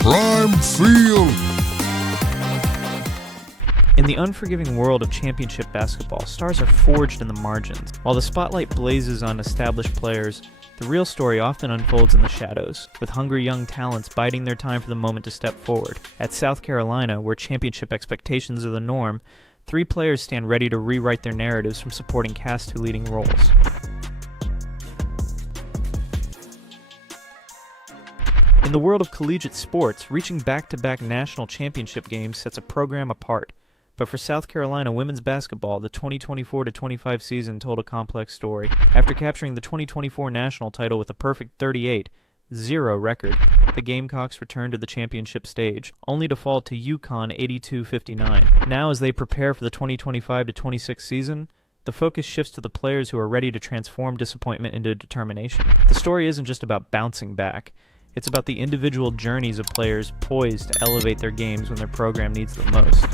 Prime Field. In the unforgiving world of championship basketball, stars are forged in the margins. While the spotlight blazes on established players, the real story often unfolds in the shadows, with hungry young talents biding their time for the moment to step forward. At South Carolina, where championship expectations are the norm, 3 players stand ready to rewrite their narratives from supporting cast to leading roles. In the world of collegiate sports, reaching back-to-back national championship games sets a program apart. But for South Carolina women's basketball, the 2024-25 season told a complex story. After capturing the 2024 national title with a perfect 38-0 record, the Gamecocks returned to the championship stage, only to fall to UConn 82-59. Now, as they prepare for the 2025-26 season, the focus shifts to the players who are ready to transform disappointment into determination. The story isn't just about bouncing back. It's about the individual journeys of players poised to elevate their games when their program needs them most.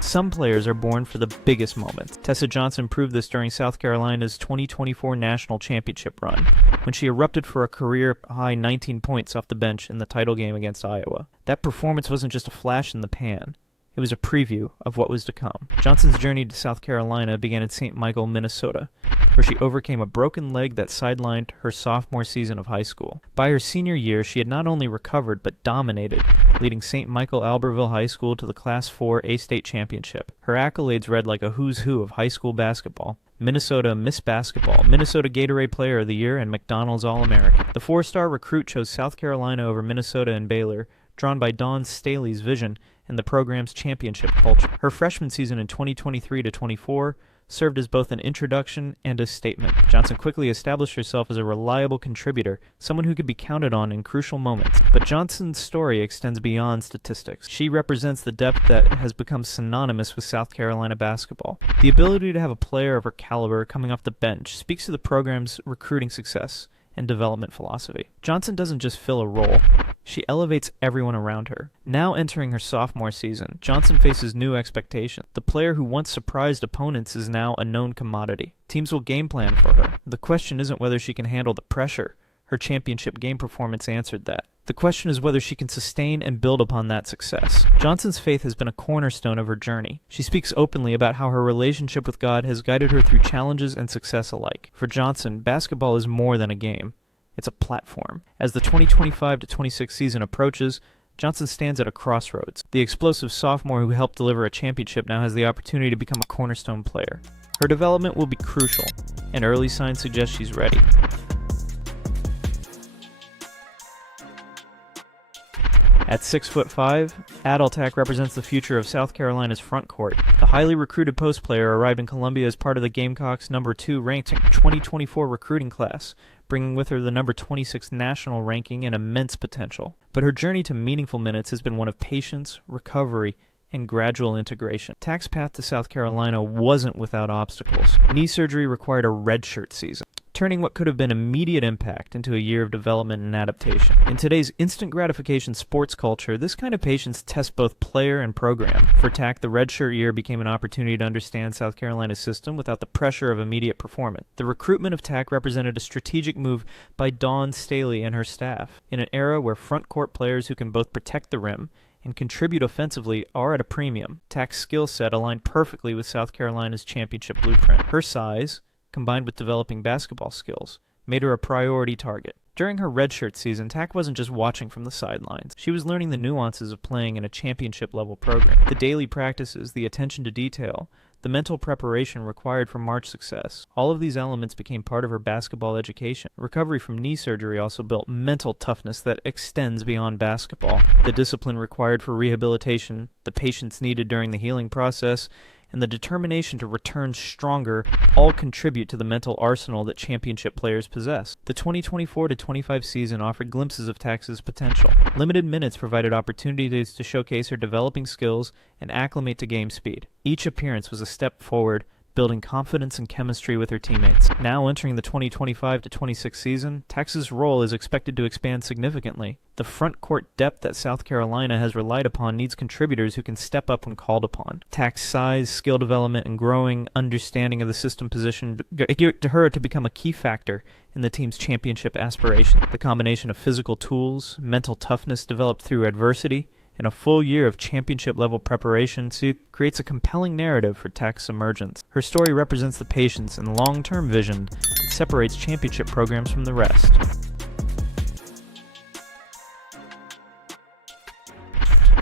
Some players are born for the biggest moments. Tessa Johnson proved this during South Carolina's 2024 national championship run, when she erupted for a career-high 19 points off the bench in the title game against Iowa. That performance wasn't just a flash in the pan. It was a preview of what was to come. Johnson's journey to South Carolina began in St. Michael, Minnesota, where she overcame a broken leg that sidelined her sophomore season of high school. By her senior year, she had not only recovered but dominated, leading St. Michael Albertville High School to the Class 4 A-State Championship. Her accolades read like a who's who of high school basketball: Minnesota Miss Basketball, Minnesota Gatorade Player of the Year, and McDonald's All-American. The 4-star recruit chose South Carolina over Minnesota and Baylor, drawn by Dawn Staley's vision and the program's championship culture. Her freshman season in 2023-24 served as both an introduction and a statement. Johnson quickly established herself as a reliable contributor, someone who could be counted on in crucial moments. But Johnson's story extends beyond statistics. She represents the depth that has become synonymous with South Carolina basketball. The ability to have a player of her caliber coming off the bench speaks to the program's recruiting success and development philosophy. Johnson doesn't just fill a role, she elevates everyone around her. Now entering her sophomore season, Johnson faces new expectations. The player who once surprised opponents is now a known commodity. Teams will game plan for her. The question isn't whether she can handle the pressure. Her championship game performance answered that. The question is whether she can sustain and build upon that success. Johnson's faith has been a cornerstone of her journey. She speaks openly about how her relationship with God has guided her through challenges and success alike. For Johnson, basketball is more than a game. It's a platform. As the 2025-26 season approaches, Johnson stands at a crossroads. The explosive sophomore who helped deliver a championship now has the opportunity to become a cornerstone player. Her development will be crucial, and early signs suggest she's ready. At 6'5", Adhel Tac represents the future of South Carolina's front court. The highly recruited post player arrived in Columbia as part of the Gamecocks' number 2 ranked 2024 recruiting class, bringing with her the number 26 national ranking and immense potential. But her journey to meaningful minutes has been one of patience, recovery, and gradual integration. Tac's path to South Carolina wasn't without obstacles. Knee surgery required a redshirt season, turning what could have been immediate impact into a year of development and adaptation. In today's instant gratification sports culture, this kind of patience tests both player and program. For Tac, the redshirt year became an opportunity to understand South Carolina's system without the pressure of immediate performance. The recruitment of Tac represented a strategic move by Dawn Staley and her staff. In an era where front court players who can both protect the rim and contribute offensively are at a premium, Tac's skill set aligned perfectly with South Carolina's championship blueprint. Her size, combined with developing basketball skills, made her a priority target. During her redshirt season, Tac wasn't just watching from the sidelines. She was learning the nuances of playing in a championship-level program. The daily practices, the attention to detail, the mental preparation required for March success. All of these elements became part of her basketball education. Recovery from knee surgery also built mental toughness that extends beyond basketball. The discipline required for rehabilitation, the patience needed during the healing process, and the determination to return stronger all contribute to the mental arsenal that championship players possess. The 2024-25 season offered glimpses of Tac's potential. Limited minutes provided opportunities to showcase her developing skills and acclimate to game speed. Each appearance was a step forward, building confidence and chemistry with her teammates. Now entering the 2025-26 season, Tac's role is expected to expand significantly. The front court depth that South Carolina has relied upon needs contributors who can step up when called upon. Tac's size, skill development, and growing understanding of the system position to her to become a key factor in the team's championship aspiration. The combination of physical tools, mental toughness developed through adversity, and a full year of championship-level preparation creates a compelling narrative for Tac's emergence. Her story represents the patience and long-term vision that separates championship programs from the rest.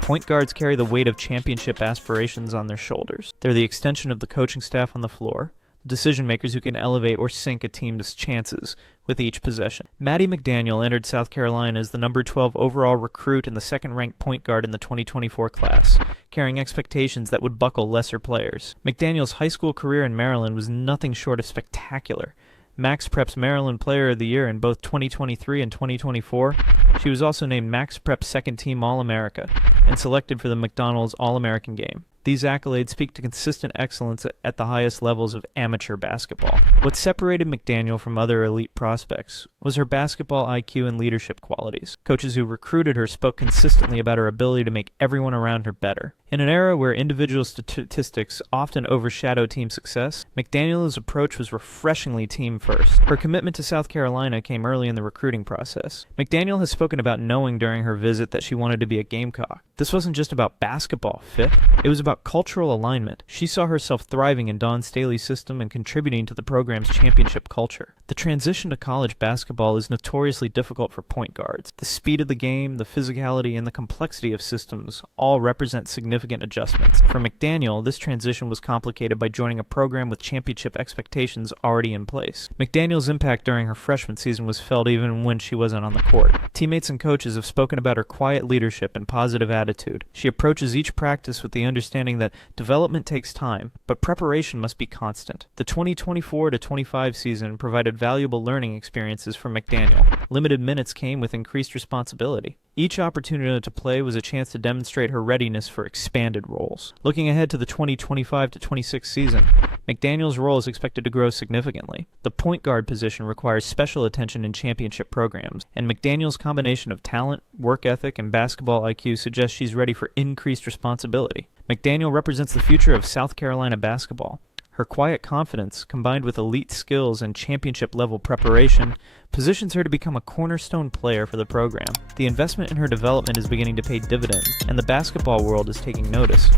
Point guards carry the weight of championship aspirations on their shoulders. They're the extension of the coaching staff on the floor, decision makers who can elevate or sink a team's chances with each possession. Maddy McDaniel entered South Carolina as the number 12 overall recruit and the second-ranked point guard in the 2024 class, carrying expectations that would buckle lesser players. McDaniel's high school career in Maryland was nothing short of spectacular. Max Prep's Maryland Player of the Year in both 2023 and 2024. She was also named Max Prep's second-team All-America and selected for the McDonald's All-American game. These accolades speak to consistent excellence at the highest levels of amateur basketball. What separated McDaniel from other elite prospects was her basketball IQ and leadership qualities. Coaches who recruited her spoke consistently about her ability to make everyone around her better. In an era where individual statistics often overshadow team success, McDaniel's approach was refreshingly team-first. Her commitment to South Carolina came early in the recruiting process. McDaniel has spoken about knowing during her visit that she wanted to be a Gamecock. This wasn't just about basketball fit, it was about cultural alignment. She saw herself thriving in Dawn Staley's system and contributing to the program's championship culture. The transition to college basketball is notoriously difficult for point guards. The speed of the game, the physicality, and the complexity of systems all represent significant adjustments. For McDaniel, this transition was complicated by joining a program with championship expectations already in place. McDaniel's impact during her freshman season was felt even when she wasn't on the court. Teammates and coaches have spoken about her quiet leadership and positive attitude. She approaches each practice with the understanding that development takes time, but preparation must be constant. The 2024-25 season provided valuable learning experiences for McDaniel. Limited minutes came with increased responsibility. Each opportunity to play was a chance to demonstrate her readiness for expanded roles. Looking ahead to the 2025-26 season, McDaniel's role is expected to grow significantly. The point guard position requires special attention in championship programs, and McDaniel's combination of talent, work ethic, and basketball IQ suggests she's ready for increased responsibility. McDaniel represents the future of South Carolina basketball. Her quiet confidence, combined with elite skills and championship-level preparation, positions her to become a cornerstone player for the program. The investment in her development is beginning to pay dividends, and the basketball world is taking notice.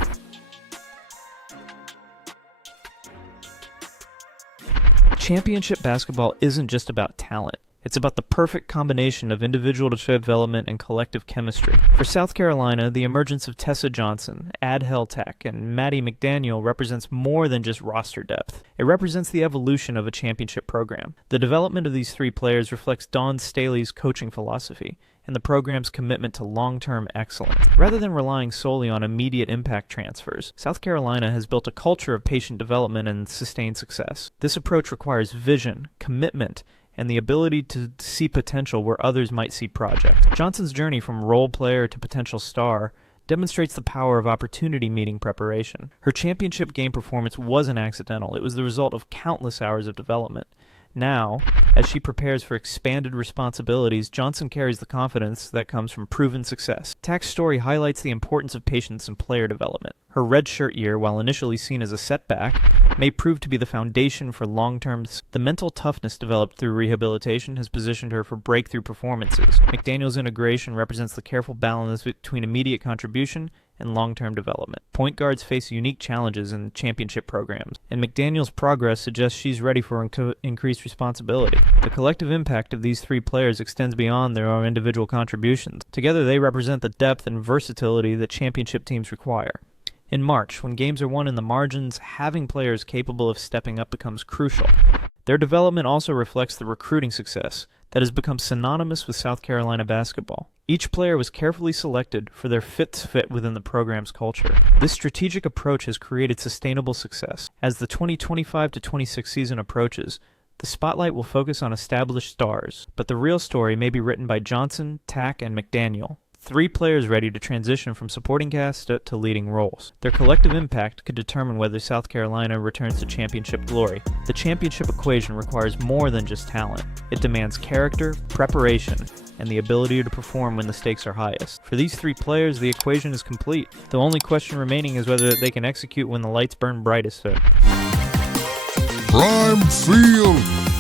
Championship basketball isn't just about talent. It's about the perfect combination of individual development and collective chemistry. For South Carolina, the emergence of Tessa Johnson, Adhel Tac, and Maddy McDaniel represents more than just roster depth. It represents the evolution of a championship program. The development of these three players reflects Dawn Staley's coaching philosophy and the program's commitment to long-term excellence. Rather than relying solely on immediate impact transfers, South Carolina has built a culture of patient development and sustained success. This approach requires vision, commitment, and the ability to see potential where others might see projects. Johnson's journey from role player to potential star demonstrates the power of opportunity meeting preparation. Her championship game performance wasn't accidental. It was the result of countless hours of development. Now, as she prepares for expanded responsibilities, Johnson carries the confidence that comes from proven success. Tac's story highlights the importance of patience in player development. Her redshirt year, while initially seen as a setback, may prove to be the foundation for long-term. The mental toughness developed through rehabilitation has positioned her for breakthrough performances. McDaniel's integration represents the careful balance between immediate contribution and long-term development. Point guards face unique challenges in championship programs, and McDaniel's progress suggests she's ready for increased responsibility. The collective impact of these three players extends beyond their own individual contributions. Together, they represent the depth and versatility that championship teams require. In March, when games are won in the margins, having players capable of stepping up becomes crucial. Their development also reflects the recruiting success that has become synonymous with South Carolina basketball. Each player was carefully selected for their fit within the program's culture. This strategic approach has created sustainable success. As the 2025-26 season approaches, the spotlight will focus on established stars, but the real story may be written by Johnson, Tac, and McDaniel. 3 players ready to transition from supporting cast to leading roles. Their collective impact could determine whether South Carolina returns to championship glory. The championship equation requires more than just talent. It demands character, preparation, and the ability to perform when the stakes are highest. For these 3 players, the equation is complete. The only question remaining is whether they can execute when the lights burn brightest. Prime Field.